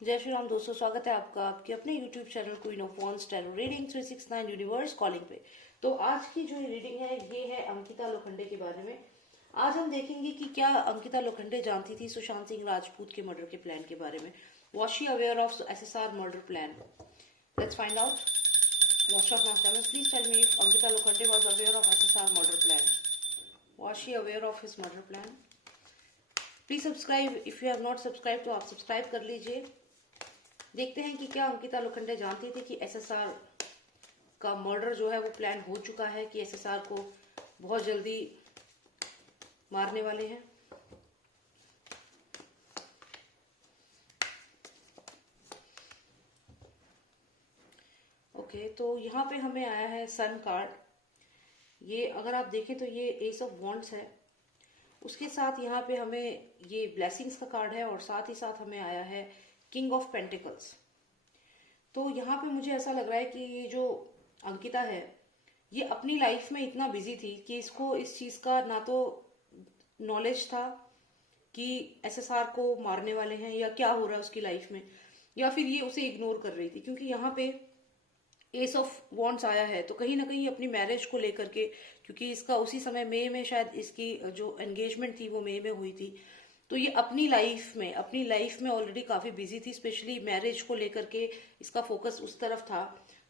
जय श्री राम दोस्तों, स्वागत है आपका आपके अपने YouTube channel queen of wands tarot reading 369 universe calling पे। तो आज की जो रीडिंग है ये है अंकिता लोखंडे के बारे में। आज हम देखेंगे कि क्या अंकिता लोखंडे जानती थी सुशांत सिंह राजपूत के मर्डर के प्लान के बारे में। Was she aware of SSR murder plan? Let's find out. Lost of master, please tell me if Ankita Lokhande was aware of SSR murder plan. Was she aware of his murder plan? Please subscribe, if you have not subscribe तो आप subscribe कर लीजिए। देखते हैं कि क्या अंकिता लोखंडे जानती थी कि SSR का मर्डर जो है वो प्लान हो चुका है, कि SSR को बहुत जल्दी मारने वाले हैं। ओके, तो यहाँ पे हमें आया है सन कार्ड। ये अगर आप देखें तो ये एस ऑफ वॉन्ड्स है, उसके साथ यहाँ पे हमें ये ब्लेसिंग्स का कार्ड है और साथ ही साथ हमें आया है किंग ऑफ पेंटिकल्स। तो यहाँ पे मुझे ऐसा लग रहा है कि ये जो अंकिता है ये अपनी लाइफ में इतना बिजी थी कि इसको इस चीज का ना तो नॉलेज था कि SSR को मारने वाले हैं या क्या हो रहा है उसकी लाइफ में, या फिर ये उसे इग्नोर कर रही थी। क्योंकि यहाँ पे एस ऑफ वॉन्ड्स आया है तो कहीं ना कहीं अपनी मैरिज को लेकर के, क्योंकि इसका उसी समय मई में शायद इसकी जो एंगेजमेंट थी वो मई में हुई थी, तो ये अपनी लाइफ में ऑलरेडी काफी बिजी थी, स्पेशली मैरिज को लेकर के इसका फोकस उस तरफ था।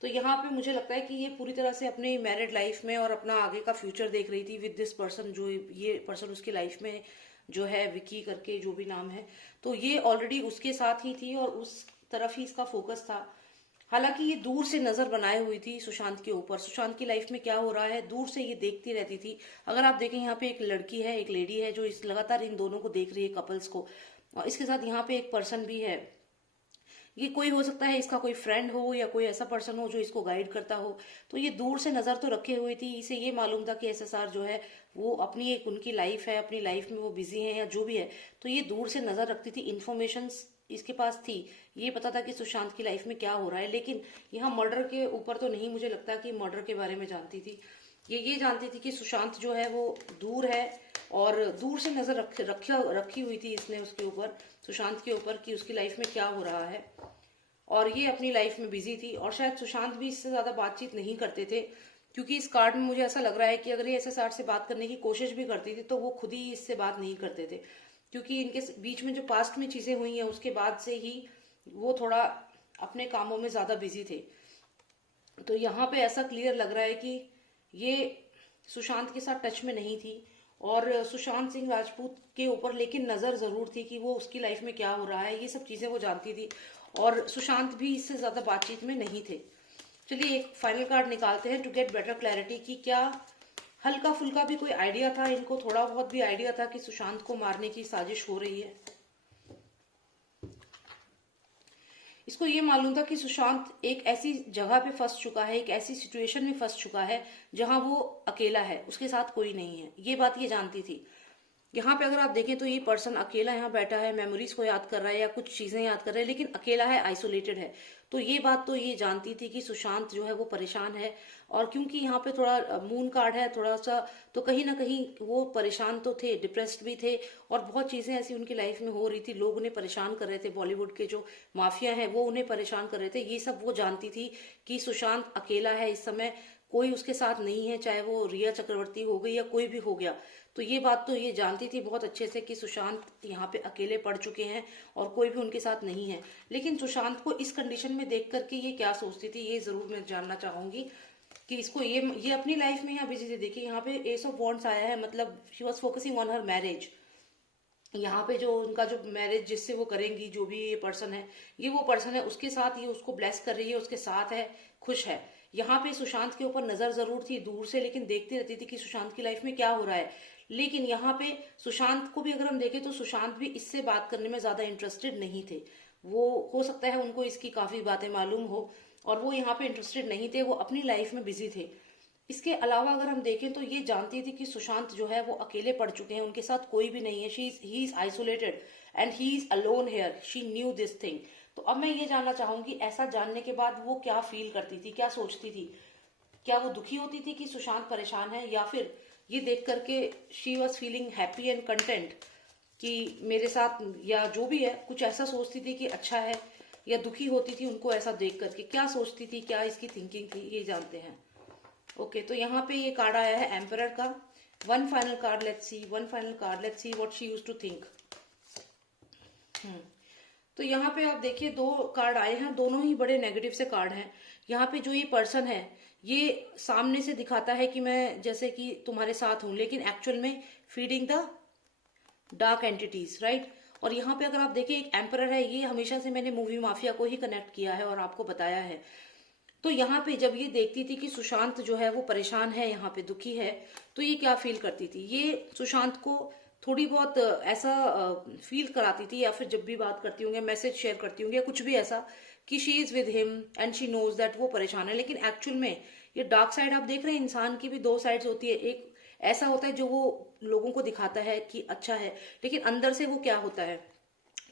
तो यहाँ पे मुझे लगता है कि ये पूरी तरह से अपने मैरिड लाइफ में और अपना आगे का फ्यूचर देख रही थी विद दिस पर्सन, जो ये पर्सन उसकी लाइफ में जो है विकी करके जो भी नाम है, तो ये ऑलरेडी उसके साथ ही थी और उस तरफ ही इसका फोकस था। हालांकि ये दूर से नजर बनाए हुई थी सुशांत के ऊपर, सुशांत की लाइफ में क्या हो रहा है दूर से ये देखती रहती थी। अगर आप देखें यहाँ पे एक लड़की है, एक लेडी है जो इस लगातार इन दोनों को देख रही है, कपल्स को, और इसके साथ यहाँ पे एक पर्सन भी है। ये कोई हो सकता है, इसका कोई फ्रेंड हो या कोई ऐसा पर्सन हो जो इसको गाइड करता हो। तो ये दूर से नजर तो रखे हुई थी, इसे ये मालूम था कि SSR जो है वो अपनी एक उनकी लाइफ है, अपनी लाइफ में वो बिजी है या जो भी है, तो ये दूर से नजर रखती थी। इन्फॉर्मेशन इसके पास थी, ये पता था कि सुशांत की लाइफ में क्या हो रहा है, लेकिन यहाँ मर्डर के ऊपर तो नहीं मुझे लगता कि मर्डर के बारे में जानती थी। ये जानती थी कि सुशांत जो है वो दूर है और दूर से नजर रखी हुई थी इसने उसके ऊपर, सुशांत के ऊपर, कि उसकी लाइफ में क्या हो रहा है। और ये अपनी लाइफ में बिजी थी और शायद सुशांत भी इससे ज्यादा बातचीत नहीं करते थे, क्योंकि इस कार्ड में मुझे ऐसा लग रहा है कि अगर ये SSR से बात करने की कोशिश भी करती थी तो वो खुद ही इससे बात नहीं करते थे, क्योंकि इनके बीच में जो पास्ट में चीजें हुई हैं उसके बाद से ही वो थोड़ा अपने कामों में ज्यादा बिजी थे। तो यहाँ पे ऐसा क्लियर लग रहा है कि ये सुशांत के साथ टच में नहीं थी और सुशांत सिंह राजपूत के ऊपर लेकिन नजर जरूर थी कि वो उसकी लाइफ में क्या हो रहा है, ये सब चीजें वो जानती थी और सुशांत भी इससे ज्यादा बातचीत में नहीं थे। चलिए एक फाइनल कार्ड निकालते हैं टू गेट बेटर क्लैरिटी कि क्या हल्का फुल्का भी कोई आइडिया था इनको, थोड़ा बहुत भी आइडिया था कि सुशांत को मारने की साजिश हो रही है। इसको ये मालूम था कि सुशांत एक ऐसी जगह पे फंस चुका है, एक ऐसी सिचुएशन में फंस चुका है जहां वो अकेला है, उसके साथ कोई नहीं है, ये बात ये जानती थी। यहाँ पे अगर आप देखें तो ये पर्सन अकेला यहाँ बैठा है, मेमोरीज को याद कर रहा है या कुछ चीजें याद कर रहा है, लेकिन अकेला है, आइसोलेटेड है। तो ये बात तो ये जानती थी कि सुशांत जो है वो परेशान है, और क्योंकि यहाँ पे थोड़ा मून कार्ड है थोड़ा सा, तो कहीं ना कहीं वो परेशान तो थे, डिप्रेस्ड भी थे, और बहुत चीजें ऐसी उनकी लाइफ में हो रही थी, लोग उन्हें परेशान कर रहे थे, बॉलीवुड के जो माफिया है वो उन्हें परेशान कर रहे थे। ये सब वो जानती थी कि सुशांत अकेला है इस समय, कोई उसके साथ नहीं है, चाहे वो रिया चक्रवर्ती हो गई या कोई भी हो गया। तो ये बात तो ये जानती थी बहुत अच्छे से कि सुशांत यहाँ पे अकेले पड़ चुके हैं और कोई भी उनके साथ नहीं है। लेकिन सुशांत को इस कंडीशन में देख करके ये क्या सोचती थी, ये जरूर मैं जानना चाहूंगी कि इसको ये अपनी लाइफ में यहाँ बिजी थी। देखिए यहाँ पे एस ऑफ वॉन्ड्स आया है, मतलब she was focusing on her marriage. यहाँ पे जो उनका जो मैरिज जिससे वो करेंगी, जो भी ये पर्सन है, ये वो पर्सन है, उसके साथ ये उसको ब्लेस कर रही है, उसके साथ है, खुश है। यहाँ पे सुशांत के ऊपर नजर जरूर थी दूर से, लेकिन देखती रहती थी कि सुशांत की लाइफ में क्या हो रहा है। लेकिन यहाँ पे सुशांत को भी अगर हम देखें तो सुशांत भी इससे बात करने में ज्यादा इंटरेस्टेड नहीं थे। वो हो सकता है उनको इसकी काफी बातें मालूम हो और वो यहाँ पे इंटरेस्टेड नहीं थे, वो अपनी लाइफ में बिजी थे। इसके अलावा अगर हम देखें तो ये जानती थी कि सुशांत जो है वो अकेले पड़ चुके हैं, उनके साथ कोई भी नहीं है, he is isolated and he is alone here, she knew this thing. तो अब मैं ये जानना चाहूंगी ऐसा जानने के बाद वो क्या फील करती थी, क्या सोचती थी, क्या वो दुखी होती थी कि सुशांत परेशान है, या फिर ये देख करके she was feeling happy and content. कि मेरे साथ या जो भी है कुछ ऐसा सोचती थी कि अच्छा है, या दुखी होती थी उनको ऐसा देख करके, क्या सोचती थी, क्या इसकी थिंकिंग थी, ये जानते हैं। ओके, तो यहाँ पे ये कार्ड आया है एम्परर का। One final card, let's see, one final card, let's see what she used to think. तो यहाँ पे आप देखिए दो कार्ड आए हैं, दोनों ही बड़े नेगेटिव से कार्ड हैं। यहाँ पे जो ये पर्सन है, ये सामने से दिखाता है कि मैं जैसे कि तुम्हारे साथ हूं, लेकिन एक्चुअल में feeding the dark entities, right. और यहाँ पे अगर आप देखिए एक एम्परर है, ये हमेशा से मैंने मूवी माफिया को ही कनेक्ट किया है और आपको बताया है। तो यहाँ पे जब ये देखती थी कि सुशांत जो है वो परेशान है, यहाँ पे दुखी है, तो ये क्या फील करती थी, ये सुशांत को थोड़ी बहुत ऐसा फील कराती थी, या फिर जब भी बात करती होंगे, मैसेज शेयर करती होंगी, या कुछ भी ऐसा कि she is with him and she knows that वो परेशान है। लेकिन एक्चुअल में ये डार्क साइड आप देख रहे हैं, इंसान की भी दो साइड्स होती है। एक ऐसा होता है जो वो लोगों को दिखाता है कि अच्छा है, लेकिन अंदर से वो क्या होता है।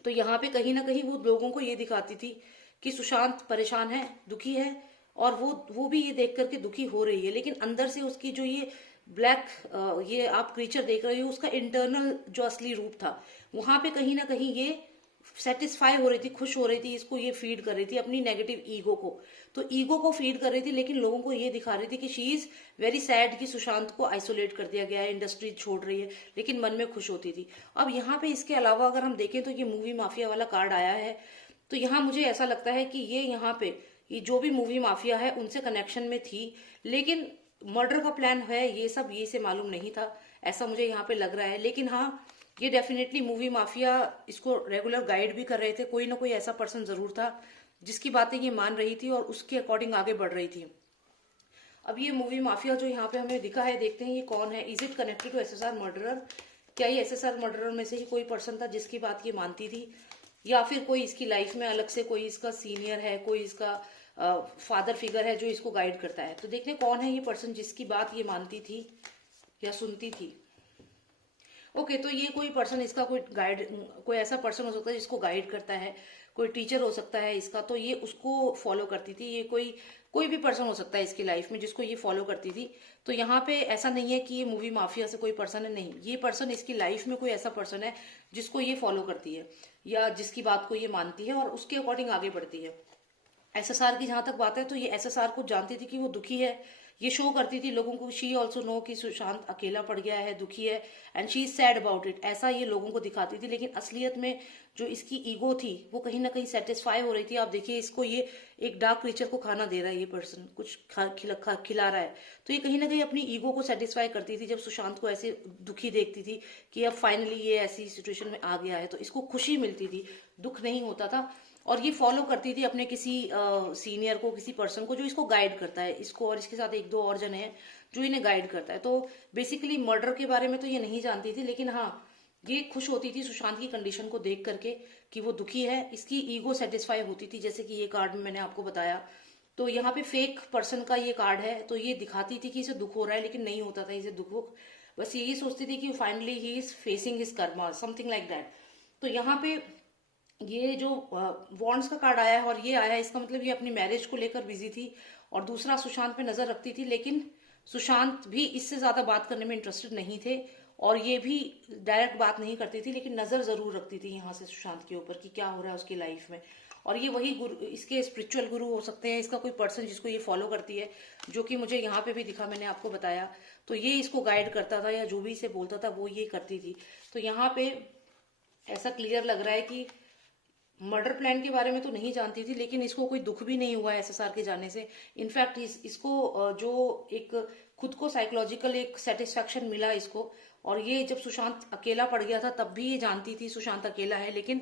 तो यहाँ पे कहीं ना कहीं वो लोगों को ये दिखाती थी कि सुशांत परेशान है, दुखी है, और वो भी ये देख करके दुखी हो रही है, लेकिन अंदर से उसकी जो ये ब्लैक ये आप क्रीचर देख रहे हो, उसका इंटरनल जो असली रूप था, वहां पे कहीं ना कहीं ये सेटिस्फाई हो रही थी, खुश हो रही थी, इसको ये फीड कर रही थी अपनी नेगेटिव ईगो को। तो ईगो को फीड कर रही थी, लेकिन लोगों को ये दिखा रही थी कि शी इज वेरी सैड कि सुशांत को आइसोलेट कर दिया गया है, इंडस्ट्री छोड़ रही है, लेकिन मन में खुश होती थी। अब यहाँ पे इसके अलावा अगर हम देखें तो ये मूवी माफिया वाला कार्ड आया है। तो यहाँ मुझे ऐसा लगता है कि ये यहाँ पे ये जो भी मूवी माफिया है उनसे कनेक्शन में थी, लेकिन मर्डर का प्लान है ये सब ये से मालूम नहीं था, ऐसा मुझे यहाँ पे लग रहा है। लेकिन हाँ, ये डेफिनेटली मूवी माफिया इसको रेगुलर गाइड भी कर रहे थे, कोई ना कोई ऐसा पर्सन जरूर था जिसकी बातें ये मान रही थी और उसके अकॉर्डिंग आगे बढ़ रही थी। अब ये मूवी माफिया जो यहाँ पे हमें दिखा है, देखते हैं ये कौन है। Is it connected to SSR murderer? क्या ये एसएसआर मर्डरर में से ही कोई पर्सन था जिसकी बात ये मानती थी, या फिर कोई इसकी लाइफ में अलग से कोई इसका सीनियर है, कोई इसका फादर फिगर है जो इसको गाइड करता है। तो देखने कौन है ये पर्सन जिसकी बात ये मानती थी या सुनती थी। ओके, तो ये कोई पर्सन इसका कोई ऐसा पर्सन हो सकता है जिसको गाइड करता है, कोई टीचर हो सकता है इसका, तो ये उसको फॉलो करती थी। ये कोई भी पर्सन हो सकता है इसकी लाइफ में जिसको ये फॉलो करती थी। तो यहाँ पे ऐसा नहीं है कि ये मूवी माफिया से कोई पर्सन है, नहीं, ये पर्सन इसकी लाइफ में कोई ऐसा पर्सन है जिसको ये फॉलो करती है या जिसकी बात को ये मानती है और उसके अकॉर्डिंग आगे बढ़ती है। एसएसआर की जहां तक बात है तो ये एसएसआर को जानती थी कि वो दुखी है, ये शो करती थी लोगों को, शी ऑल्सो नो कि सुशांत अकेला पड़ गया है, दुखी है, and she is sad about it, ऐसा ये लोगों को दिखाती थी। लेकिन असलियत में जो इसकी ईगो थी वो कहीं ना कहीं सेटिस्फाई हो रही थी। आप देखिए इसको ये एक डार्क क्रीचर को खाना दे रहा है, ये पर्सन कुछ खिला रहा है, तो ये कहीं ना कहीं अपनी ईगो को सेटिस्फाई करती थी। जब सुशांत को ऐसे दुखी देखती थी कि अब फाइनली ये ऐसी सिचुएशन में आ गया है, तो इसको खुशी मिलती थी, दुख नहीं होता था। और ये फॉलो करती थी अपने किसी सीनियर को, किसी पर्सन को जो इसको गाइड करता है, इसको और इसके साथ एक दो और जने हैं जो इन्हें गाइड करता है। तो बेसिकली मर्डर के बारे में तो ये नहीं जानती थी, लेकिन हाँ, ये खुश होती थी सुशांत की कंडीशन को देख करके कि वो दुखी है, इसकी ईगो सेटिस्फाई होती थी, जैसे कि ये कार्ड में मैंने आपको बताया। तो यहाँ पे फेक पर्सन का ये कार्ड है, तो ये दिखाती थी कि इसे दुख हो रहा है, लेकिन नहीं होता था इसे दुख, बस यही सोचती थी कि finally he is facing his Karma, something like that. तो यहाँ पे ये जो वॉन्ड्स का कार्ड आया है और ये आया है, इसका मतलब ये अपनी मैरिज को लेकर बिजी थी, और दूसरा सुशांत पे नजर रखती थी, लेकिन सुशांत भी इससे ज्यादा बात करने में इंटरेस्टेड नहीं थे, और ये भी डायरेक्ट बात नहीं करती थी, लेकिन नजर जरूर रखती थी यहाँ से सुशांत के ऊपर कि क्या हो रहा है उसकी लाइफ में। और ये वही गुरु, इसके स्पिरिचुअल गुरु हो सकते हैं, इसका कोई पर्सन जिसको ये फॉलो करती है, जो कि मुझे यहाँ पे भी दिखा, मैंने आपको बताया। तो ये इसको गाइड करता था, या जो भी इसे बोलता था वो ये करती थी। तो यहाँ पे ऐसा क्लियर लग रहा है कि मर्डर प्लान के बारे में तो नहीं जानती थी, लेकिन इसको कोई दुख भी नहीं हुआ एसएसआर के जाने से। इनफैक्ट इसको जो एक खुद को साइकोलॉजिकल एक सेटिस्फेक्शन मिला इसको। और ये जब सुशांत अकेला पड़ गया था तब भी ये जानती थी सुशांत अकेला है, लेकिन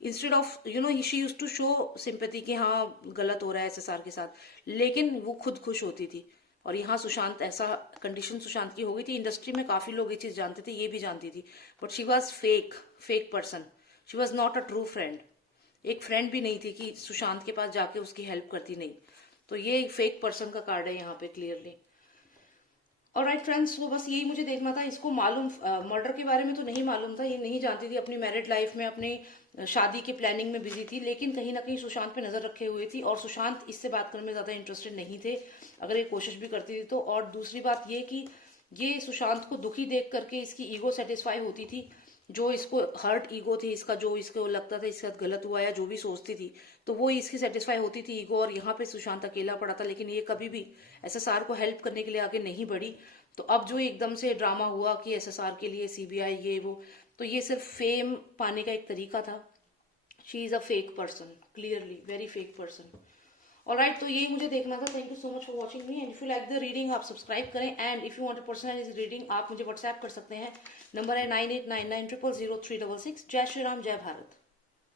instead of she used to show sympathy कि हाँ गलत हो रहा है एसएसआर के साथ, लेकिन वो खुद खुश होती थी। और यहाँ सुशांत, ऐसा कंडीशन सुशांत की हो गई थी, इंडस्ट्री में काफी लोग ये चीज जानते थे, ये भी जानती थी, but she was fake person, she was not a true friend. एक फ्रेंड भी नहीं थी कि सुशांत के पास जाके उसकी हेल्प करती, नहीं। तो ये एक फेक पर्सन का कार्ड है यहाँ पे क्लियरली। ऑलराइट फ्रेंड्स, तो बस यही मुझे देखना था। इसको मालूम मर्डर के बारे में तो नहीं मालूम था, ये नहीं जानती थी, अपनी मैरिड लाइफ में अपनी शादी की प्लानिंग में बिजी थी, लेकिन कहीं ना कहीं सुशांत पे नजर रखे हुए थी, और सुशांत इससे बात करने में ज्यादा इंटरेस्टेड नहीं थे अगर ये कोशिश भी करती थी तो। और दूसरी बात ये कि ये सुशांत को दुखी देख करके इसकी ईगो सेटिस्फाई होती थी, जो इसको हर्ट ईगो थी इसका, जो इसको लगता था इसके साथ गलत हुआ या जो भी सोचती थी, तो वो इसकी सेटिस्फाई होती थी ईगो, और यहाँ पे सुशांत अकेला पड़ा था। लेकिन ये कभी भी एसएसआर को हेल्प करने के लिए आगे नहीं बढ़ी। तो अब जो एकदम से ड्रामा हुआ कि एसएसआर के लिए सीबीआई ये वो, तो ये सिर्फ फेम पाने का एक तरीका था। She is a fake person, clearly very fake person. Alright, तो यही मुझे देखना था। Thank you so much for watching me, and if you like the reading आप सब्सक्राइब करें, and if you want a personalised reading आप मुझे WhatsApp कर सकते हैं। नंबर है 9899000366। जय श्री राम, जय भारत।